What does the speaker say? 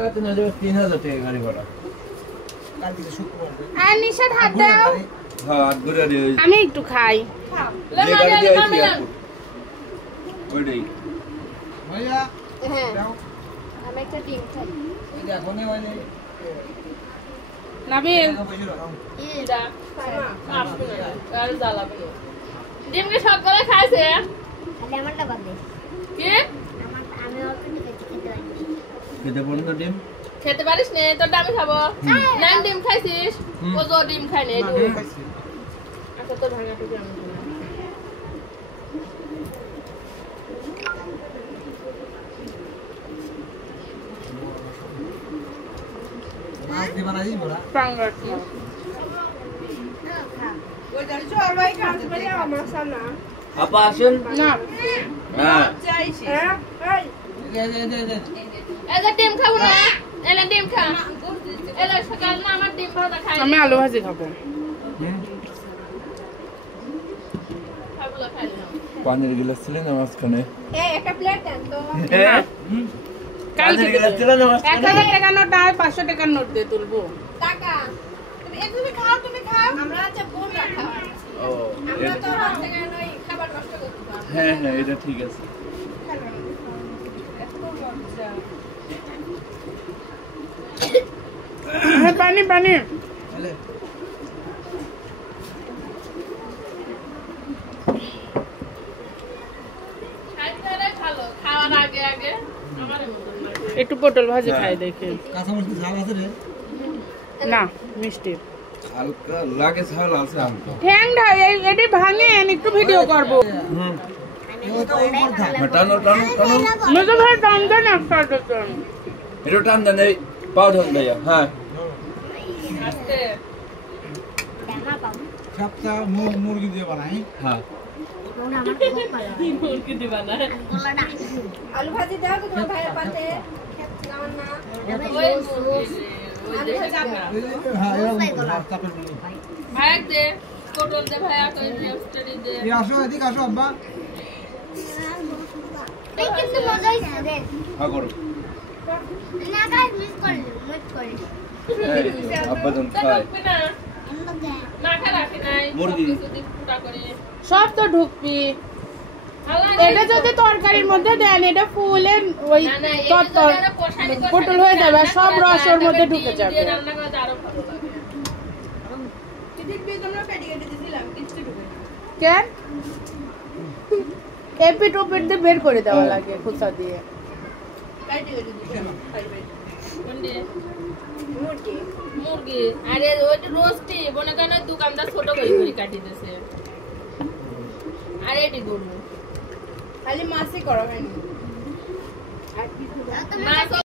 3000 টাকা গাড়ি ভাড়া কালকে শুক্রবার আর নিশাদ হাত দাও হ্যাঁ হাত ধরে রে আমি একটু খাই ওইটাই ভাইয়া হ্যাঁ দাও আমি একটা ডিম খাই এই দেখো নে মানে নাবিল ইদা আর জ্বালাবে ডিম কে সব করে খাইছে খালি আমারটা বাদ দে কি আমি অল্প খেতে পারি খেতে পারেন না ডিম খেতে পারিস নে তোর আমি খাবো না ডিম খাইছিস ও তো ডিম খাই নে আচ্ছা তোর ভাঙা টুকু আমি মাছ দিবা না দিবা পাঙ্গাস মাছ ওই যাচ্ছ আর ভাই কাজ করে আমার সামনে আপা আসেন না হ্যাঁ চাইছি দে এই যে ডিম খাবো না এলে ডিম খা এলে সকাল না আমার ডিম ভাজা খাই আমি আলু ভাজি খাবো খাবো খাই না পানির গ্লাস ছিল না মাঝখানে এই একটা প্লেট দেন তো কালকে পানির গ্লাস ছিল না মাঝখানে 1000 টাকা নোট আর 500 টাকার নোট দিয়ে তুলবো টাকা তুমি খাও আমরা আচ্ছা বোন রাখা ও আমরা তো রাত থেকে নই খাবার নষ্ট করতে পারবো হ্যাঁ হ্যাঁ এটা ঠিক আছে হ্যাঁ পানি পানি চলে খাইতে ভালো খাওয়ার আগে আগে আমারই মতন লাগে একটু পটল ভাজি খাই দেখি কাঁচা মরিচ ঝাল আছে রে না মিষ্টি হালকা লাগে ঝাল আছে হালকা ঠ্যাং এটি ভাঙেন একটু ভিডিও করবো হুম এই তো ওই পর থাক টানো টানো টানো মুঝে ভাই দাম দেন একটা দোকান এটা টান দেন এই পাও ধর দেয়া হ্যাঁ আস্তে দেখা পাবো সবটা মুরগি দিয়ে বানাই হ্যাঁ ওটা আমার খুব ভালো মুরগি দিবা না গলাটা আলু ভাজি দাও তো তোমার ভাইয়ের পাতে আমার না ওই মুরগি ওই দেখে না হ্যাঁ এরকম চাপের মুরগি ভাই দে পটল দে ভাই আর স্টাডি দে এই আসো এদিকে আসো আব্বা এই কিন্তু মজা হইছে রে হ্যাঁ করো না গাইস মিস করে এই আব্বা জন তো খায় ঢুকবি না না খা রাখি নাই মুরগি। যদি ফুটা করে সব তো ঢুকবি এটা যদি তরকারির মধ্যে দেন এটা ফুলের ওই পটল হয়ে যাবে আর সব রস ওর মধ্যে ঢুকে যাবে রান্না করতে আরো ভালো লাগে দিদি তোমরা কেটে কেটে দিছিলাম কিছু ঢুকে কেন এপিট ওপিট দিয়ে বের করে দেওয়া লাগে খুচা দিয়ে কেটে কেটে দিছিলাম কোনটি মুরগি মুরগি আরে ওইটা রোস্টি মনে করেন দোকানদার ছোট করে করে কাটি দিয়েছে আর এটি গরু খালি মাছই করা হয়নি মাছ